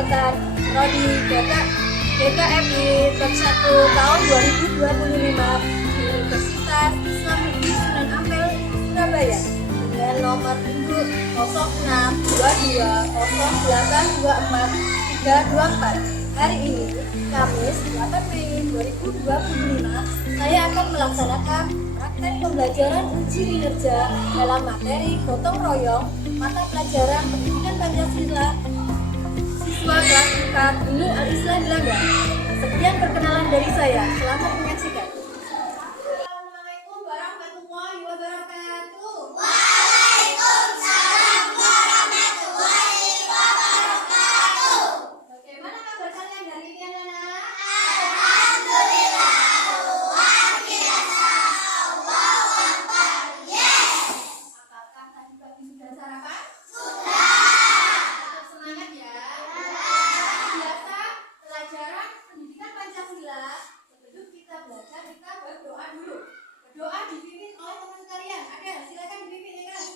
Jabatan Prodi DKMI Bab 1 tahun 2025 di Universitas Islamudin Sunan Ampel, Surabaya dengan nomor induk 06220824 Hari ini, Kamis 8 Mei 2025, saya akan melaksanakan praktek pembelajaran uji kinerja dalam materi gotong royong mata pelajaran pendidikan Pancasila siswa kelas 4 Dulu Al-Islam Belanda. Sekian perkenalan dari saya. Selamat menyaksikan. Assalamualaikum warahmatullahi wabarakatuh. Waalaikumsalam warahmatullahi wabarakatuh. Bagaimana kabar kalian hari ini, anak-anak? Alhamdulillah, luar biasa. Allahu Akbar. Yes. Apakah tadi pagi sudah sarapan? Sudah. Tetap semangat ya. Biasa pelajaran pendidikan Pancasila. Sebelum kita belajar, kita berdoa dulu. Berdoa dipimpin oleh teman sekalian. Ada, silakan dipimpin ya kan?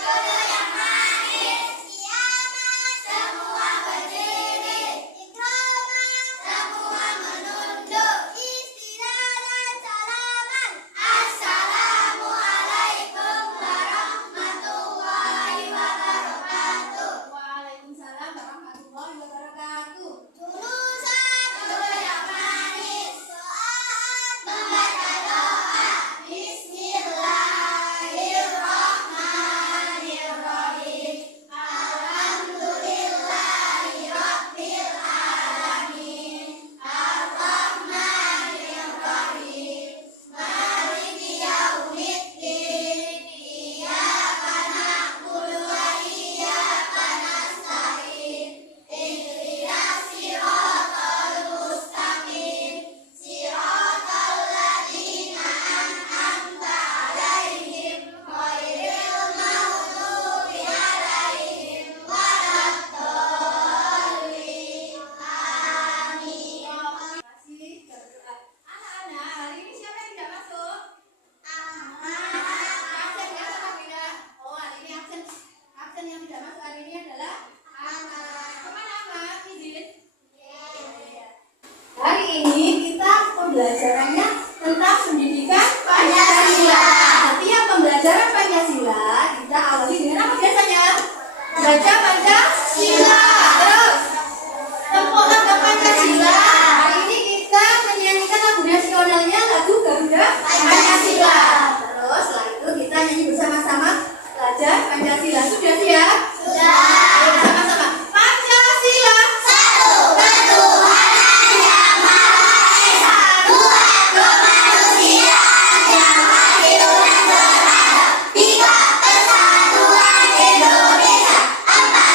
Dulu yang manis, kiamat semua berdiri, ikraman semua menunduk, istirahat dan salaman. Assalamualaikum warahmatullahi wabarakatuh. Waalaikumsalam warahmatullahi wabarakatuh. Tulusan dulu yang manis, saat membaca doa, Bismillahirrahmanirrahim. Alhamdulillahi Rabbil Alamin. Ar-Rahmanir-Rahim. Maliki yaumiddin. Iyyaka na'budu wa iyyaka nasta'in. Ihdinas siratal mustaqim. Siratal ladzina an'amta 'alaihim ghairil maghdubi 'alaihim waladdallin. Amin. Masih berdoa. Anak-anak, hari ini siapa yang tidak masuk? Absen ya atau tidak? Oh, hari ini absen. Absen yang tidak masuk hari ini adalah anak. Kemana anak? Izin. Hari ini kita pembelajarannya tentang pendidikan Pancasila. Setiap pembelajaran Pancasila kita awali dengan apa biasanya? Baca Pancasila. Terus tempuk langkah Pancasila. Hari ini kita menyanyikan lagu nasionalnya, lagu Garuda Pancasila. Terus setelah itu kita nyanyi bersama-sama belajar Pancasila. Sudah siap? Sudah. Ayo bersama-sama. Pancasila. Satu, ketuhanan yang Maha Esa. Dua, kemanusiaan yang adil dan beradab. Tiga, persatuan Indonesia. Empat,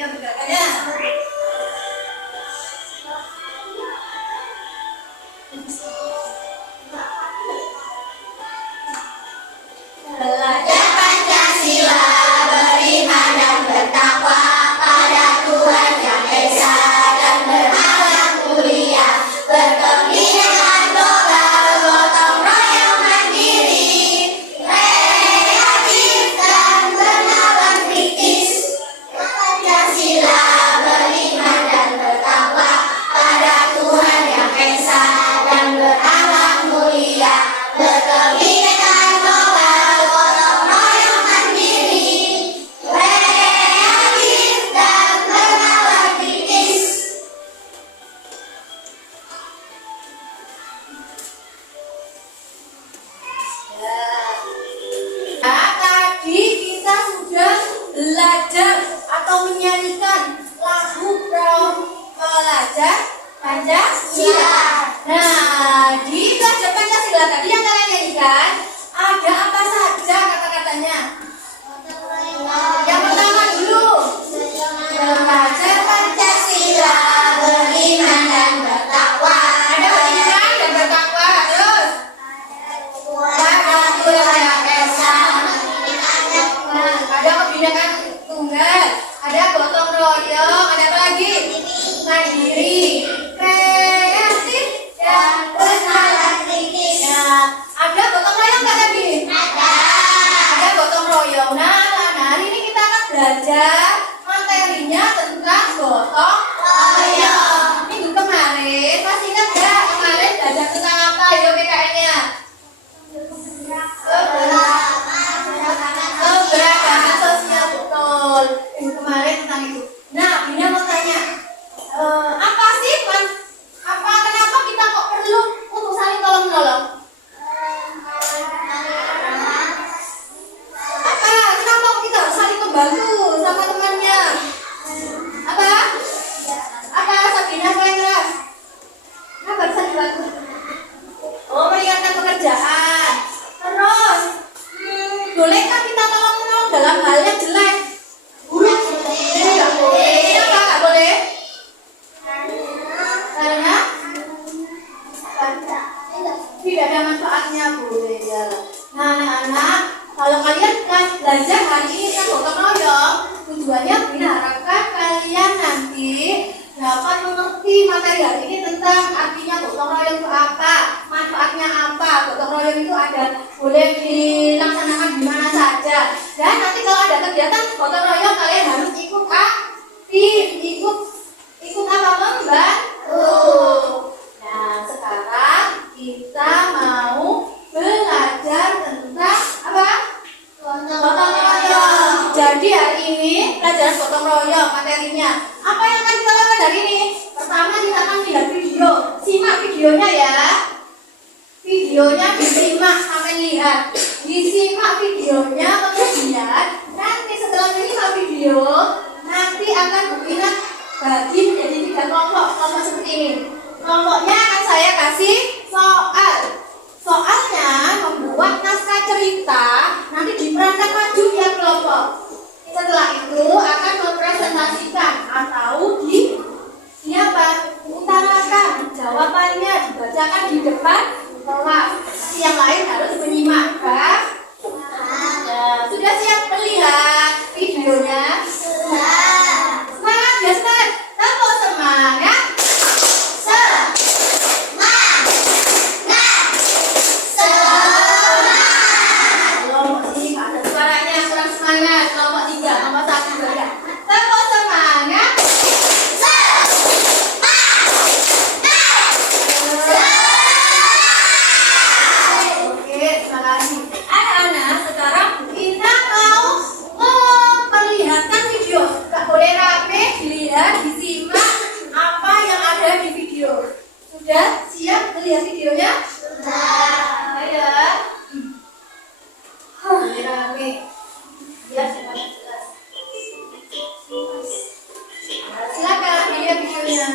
Ayo bergeraknya. Belajar Pancasila, beriman dan bertakwa pada Tuhan Yang Esa dan berakhlak mulia, berkebinekaan global, gotong royong mandiri, kreatif dan bernalar kritis. Pancasila, beriman dan bertakwa pada Tuhan Yang Esa dan berakhlak mulia, berkebinekaan global, gotong royong mandiri, kreatif dan bernalar kritis. Nah, tadi kita sudah belajar atau menyanyikan lagu pelajar Pancasila. Nah, di pelajar Pancasila tadi yang kalian nyanyikan ada apa saja kata-katanya? Yang pertama dulu, belajar Pancasila, Beriman dan bertakwa ada beriman dan bertakwa. Terus pada Tuhan Yang Esa, ada kebinekaan tunggal, ada gotong royong, ada apa lagi? Mandiri, kreatif dan bernalar kritis. ya, ada gotong royong nggak tadi? Ada gotong royong. Nah, hari ini kita akan belajar materinya tentang gotong royong. Minggu kemarin, masih ingat nggak kemarin belajar tentang apa ya PKN-nya? Keberagaman sosial, betul. Minggu kemarin tentang itu. Nah, Bina mau tanya, apa sih kenapa kita kok perlu untuk saling tolong menolong? Kenapa kita harus saling membantu sama temannya? Apa Sabina paling keras? Kenapa bisa dibantu? Oh, meringankan pekerjaan. Terus, bolehkah kita tolong menolong dalam hal yang jelek? Tidak boleh. Kenapa nggak boleh? Karena tidak ada manfaatnya, boleh ya. Nah, anak-anak, kalau kalian belajar hari ini tentang gotong royong, tujuannya Bina harapkan kalian nanti dapat mengerti materi hari ini tentang artinya gotong royong itu apa, manfaatnya apa. Gotong royong itu ada boleh dilaksanakan di mana saja. Dan nanti kalau ada kegiatan gotong royong kalian harus ikut aktif, ikut apa, membantu. Nah, sekarang kita mau belajar tentang apa? Gotong royong. Jadi hari ini pelajaran gotong royong materinya. Apa yang akan kita lakukan hari ini? Pertama kita akan lihat video. Simak videonya ya. Videonya disimak sampai lihat. Disimak videonya kemudian nanti setelah menyimak video nanti akan Bina bagi menjadi 3 kelompok seperti ini. Kelompoknya akan saya kasih soal. Soalnya membuat naskah cerita nanti diperankan maju tiap kelompok. Setelah itu akan mempresentasikan atau utarakan jawabannya, dibacakan di depan kelas. Yang lain harus menyimak. Nah, sudah siap melihat videonya? Semangat ya, semangat. Tepuk semangat. Kelompok ini ada suaranya kurang semangat. Kelompok 3, kelompok 1 juga. Tepuk semangat. Oke, terima kasih. Anak-anak, sekarang kita mau memperlihatkan video. Gak boleh rame, dilihat, disimak apa yang ada di video. Sudah siap melihat videonya? Ayo. Boleh rame. Biar semuanya jelas. Silakan lihat videonya.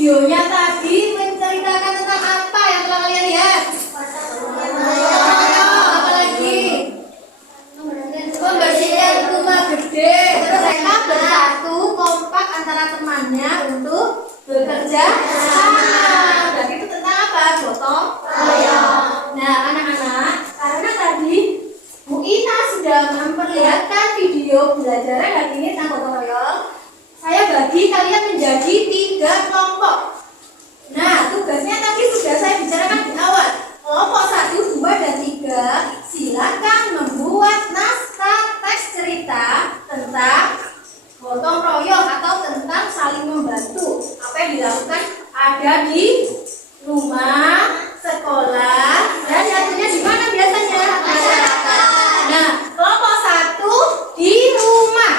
videonya tadi menceritakan tentang apa yang telah kalian lihat? Apa lagi? Membersihkan rumah gede. Terus mereka bersatu kompak antara temannya untuk bekerja sama. Berarti itu tentang apa? Gotong royong. Nah, anak-anak, karena tadi Bu Ina sudah memperlihatkan video pembelajaran hari ini tentang gotong royong, saya bagi kalian menjadi 3 kelompok. Nah, tugasnya tadi sudah saya bicarakan di awal. Kelompok 1, 2, dan 3 silakan membuat naskah teks cerita tentang gotong royong atau tentang saling membantu. Apa yang dilakukan ada di rumah, sekolah, dan jatuhnya di mana biasanya? Masyarakat. Nah, kelompok 1 di rumah,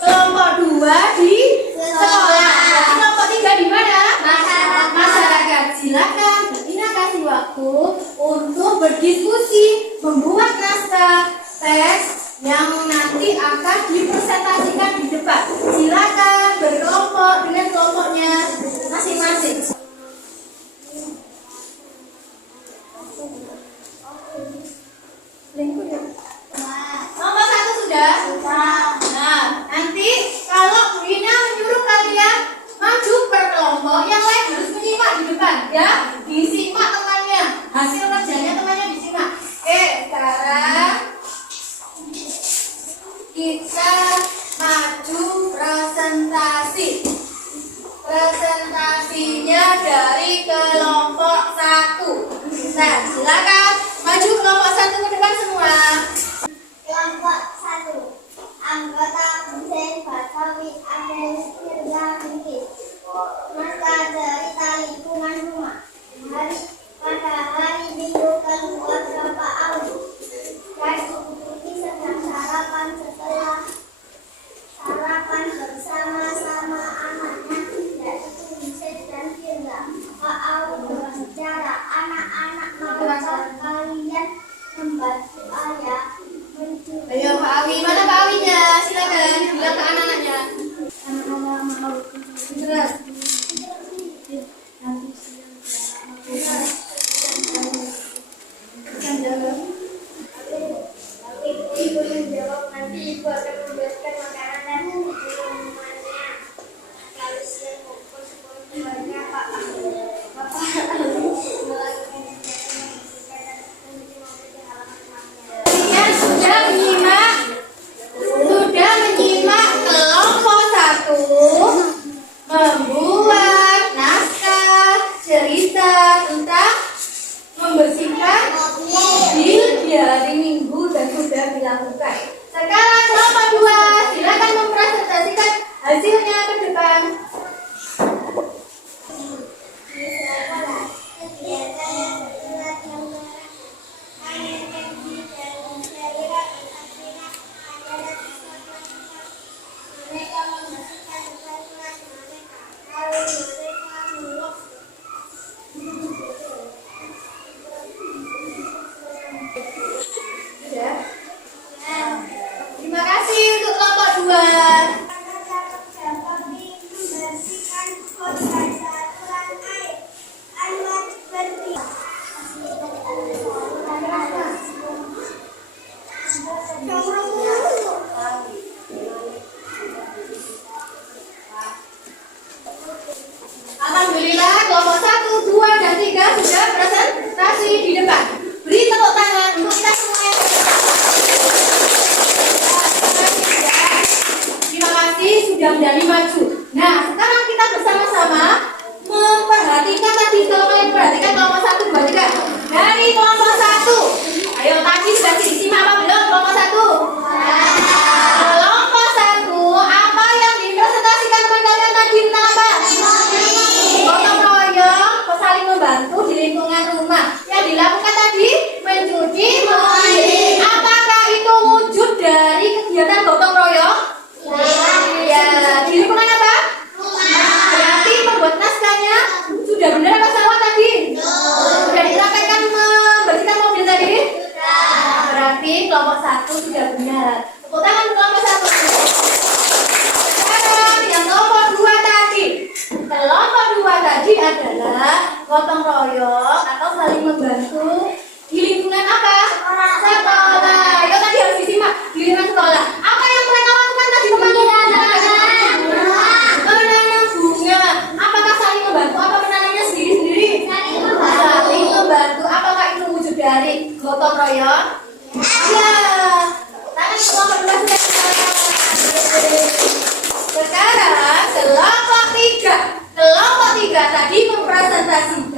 kelompok 2 di sekolah, kelompok 3 di mana? Masyarakat. Silakan Ina kasih waktu untuk berdiskusi, membuat naskah teks yang nanti akan dipresentasikan di depan. Silakan berkelompok dengan kelompoknya masing-masing. Nomor 1 sudah? Nah, nanti kalau Bu Ina menyuruh kalian maju per kelompok, yang lain harus menyimak di depan, ya. Disimak temannya, hasil kerjanya temannya disimak. Oke, sekarang kita maju presentasi. Presentasinya dari kelompok 1. Nah, silakan maju kelompok 1 ke depan semua. Kelompok 1. Anggota Hussein Batawi Adel Firza Bingkis. Naskah cerita lingkungan rumah. Pada hari Minggu keluar Bapak Awi. Dan Ibu Tuti sedang sarapan setelah sarapan bersama-sama anaknya, yaitu Hussein dan Firza. Pak Awi berbicara, anak-anak mengapa kalian membantu ayah mencuri. Ayo Pak Awi, mana Pak Awinya? Silakan bilang ke anak-anaknya. Anak-anak mau Jelas. Ibu menjawab, nanti ibu akan membuatkan makanan dan minumannya. Kalau siang pukul 10 keluarga Pak Bapak melakukan kegiatan membersihkan dan mencuci mobil di halaman rumahnya. Kalian sudah menyimak kelompok 1 membuat naskah cerita tentang membersihkan mobil di hari Minggu dan sudah dilakukan. Sekarang kelompok 2 silakan mempresentasikan hasilnya ke depan. Di sekolah, kegiatan yang berat gambaran energi dan cairan artinya adalah mereka membersihkan kelas mereka. Lalu mereka muluk. Sudah. Terima kasih untuk kelompok 2. Membersihkan pot dan saluran air. Anwar berpikir. Alhamdulillah kelompok 1, 2, dan 3 sudah presentasi di depan. Beri tepuk tangan untuk kita semuanya. Terima kasih sudah menjadi maju. Nah, sekarang kita bersama-sama memperhatikan tadi. Kalau kalian perhatikan kelompok 1, 2, 3. Dari kelompok 1. Ayo tadi sudah disimak apa belum kelompok 1? Kelompok 1, apa yang dipresentasikan teman kalian tadi tentang apa? Gotong royong, saling membantu di lingkungan rumah. Yang dilakukan tadi mencuci mobil. Apakah itu wujud dari kegiatan gotong royong? Ya, di lingkungan apa? Berarti pembuat naskahnya sudah benar apa salah tadi? Sudah dipraktekkan membersihkan mobil tadi? Berarti kelompok 1 sudah benar. Tepuk tangan kelompok 1. Sekarang yang kelompok 2 tadi. Kelompok 2 tadi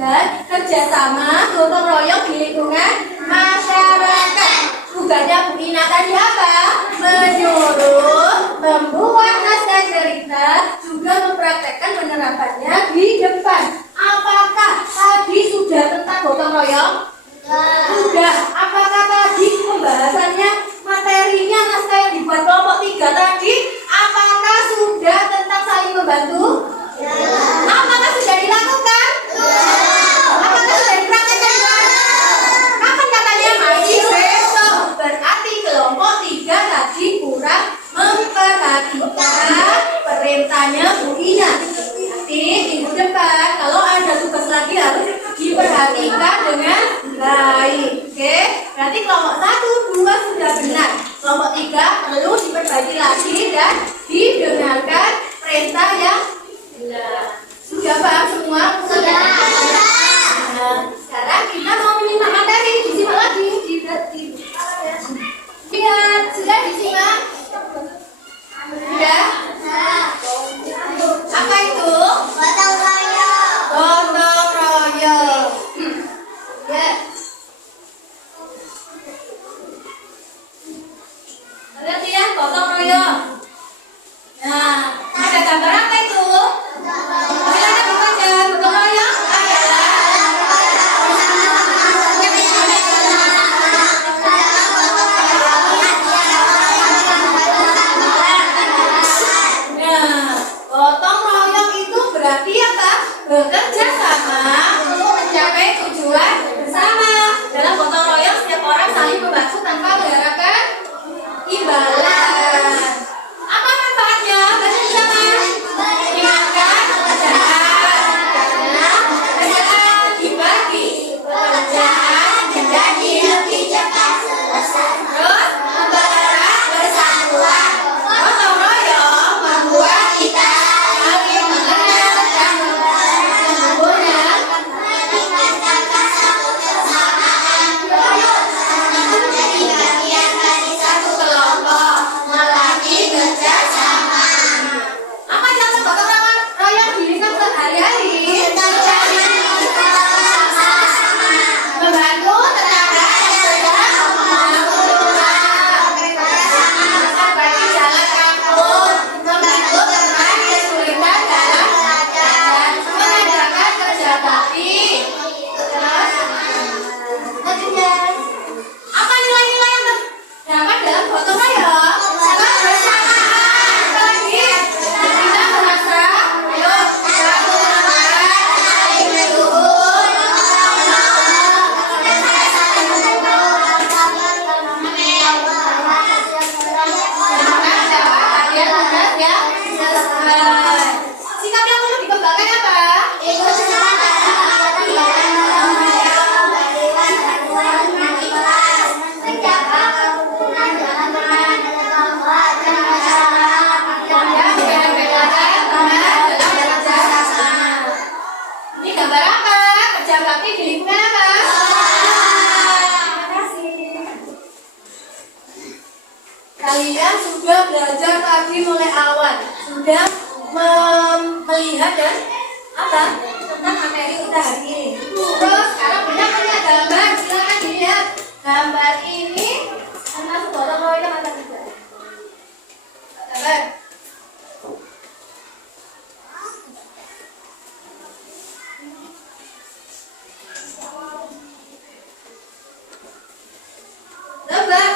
dan kerjasama gotong royong di lingkungan masyarakat. Tugasnya Bu Ina tadi apa? Menyuruh, membuat naskah cerita, juga mempraktekkan penerapannya di depan. Apakah tadi sudah tentang gotong royong? Sudah. Apakah tadi pembahasannya, materinya naskah yang dibuat kelompok 3 tadi, apakah sudah tentang saling membantu? Apakah sudah dilakukan? Apakah sudah dipraktekkan? Kapan katanya masih besok? Berarti kelompok 3 tadi kurang memperhatikan perintahnya Bu Ina. Nanti minggu depan kalau ada tugas lagi harus diperhatikan dengan baik. Oke, berarti kelompok 1, 2 sudah benar. Kelompok 3 perlu diperbaiki lagi dan didengarkan perintah yang benar. Sudah paham semua? Sudah. Nah, sekarang kita mau menyimak materi. Disimak lagi. Lihat, sudah disimak? Sudah? Apa itu? Gotong royong. Gotong royong. Ya. Lihat ya, gotong royong. Nah, ada gambar apa itu? Silakan dibaca. Gotong royong adalah gotong royong itu berarti apa? Bekerja sama untuk mencapai tujuan bersama. Dalam gotong royong setiap orang saling membantu tanpa mengharapkan imbalan. Apa manfaatnya? Baca bersama. Mengingatkan pekerjaan. Pekerjaan dibagi. Pekerjaan menjadi lebih cepat selesai. Terus mempererat persatuan. Gotong royong membuat kita saling mengenal dan mengenal. Meningkatkan rasa kebersamaan. Menjadi bagian dari Satu kelompok melatih kerjasama. Apa contoh gotong royong di lingkungan sehari-hari? Membantu tetangga yang sedang membutuhkan, memperbaiki jalan kampung, membantu teman yang kesulitan dalam belajar, mengadakan kerja bakti. Terus, selanjutnya, apa nilai-nilai yang terdapat dalam gotong royong? Kebersamaan. Lagi, kita merasa, ayo, satu semangat, saling mendukung. Teman siapa kalian tugas yang selesai. Sikap yang perlu dikembangkan apa? Ya, beda-bedakan teman dalam bekerja sama. Ini gambar apa? Kerja bakti di lingkungan apa? Terima kasih. Kalian sudah belajar tadi mulai awal, sudah melihat dan apa tentang materi kita hari ini. Terus sekarang banyak punya gambar, silakan dilihat. Gambar ini termasuk gotong royong atau tidak? Gambar.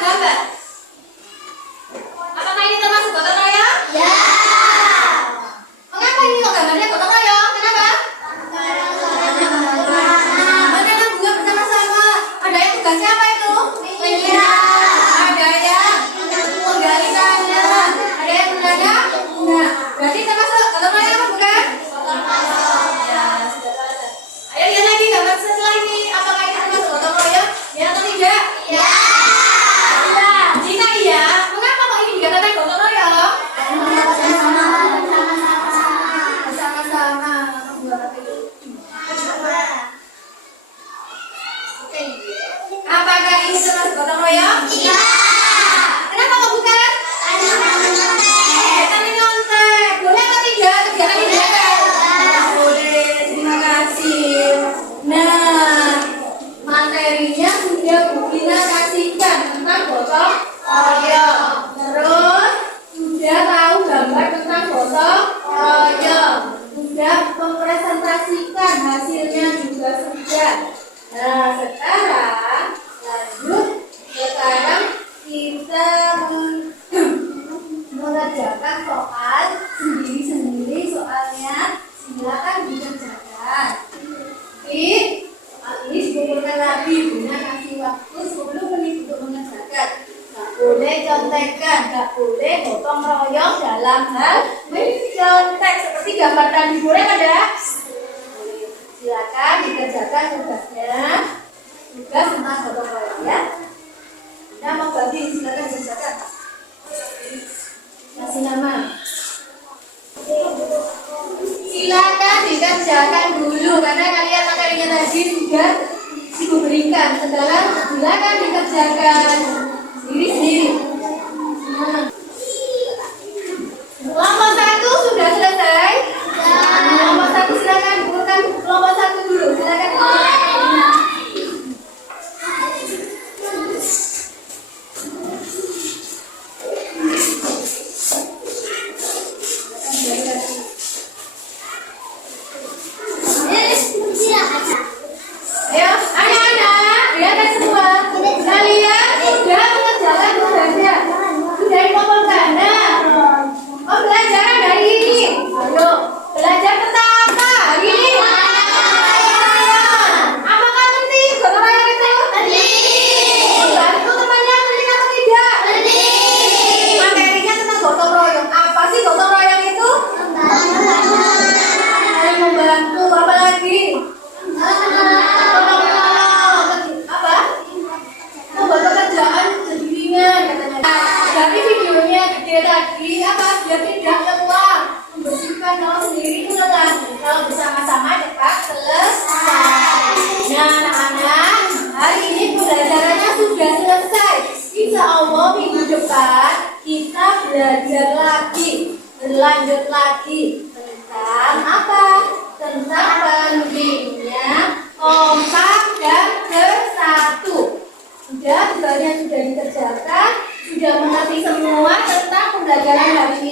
Gambar. Apakah ini termasuk gotong royong? Ya. Mengapa ini kok gambarnya gotong royong? Kenapa? Menanam bunga bersama-sama. Ada yang tugasnya apa itu? Menyiram. contekan, nggak boleh gotong royong dalam hal mencontek. Seperti gambar tadi boleh ada? Silakan dikerjakan tugasnya. Tugas tentang gotong royong ya. Nah, mau bagi silakan dikerjakan. Kasih nama. Silakan dikerjakan dulu karena kalian materinya tadi sudah diberikan. Sekarang silakan dikerjakan sendiri-sendiri. Kelompok 1 sudah selesai. Kelompok 1 silakan bukukan kelompok 1 dulu. Silakan. Ayo, anak-anak, lihat semua. Kalian sudah mengerjakan tugasnya. Sudah dikumpulkan. Nah, pembelajaran hari ini. Ayo, belajar tentang apa hari ini? Apakah penting gotong royong itu? Membantu temannya penting atau tidak? Materinya tentang gotong royong. Apa sih gotong royong itu? Saling membantu. Apa lagi? Apa? Membuat pekerjaan jadi ringan katanya. Dari videonya gede tadi apa? Biar tidak lelah. Membersihkan kalau sendiri itu lelah. Kalau bersama-sama cepat selesai. Nah, anak-anak, hari ini pembelajarannya sudah selesai. Insya Allah minggu depan kita belajar lagi, berlanjut lagi tentang apa? Tentang pentingnya kompak dan bersatu. Sudah tugasnya sudah dikerjakan, sudah mengerti semua tentang pembelajaran hari ini.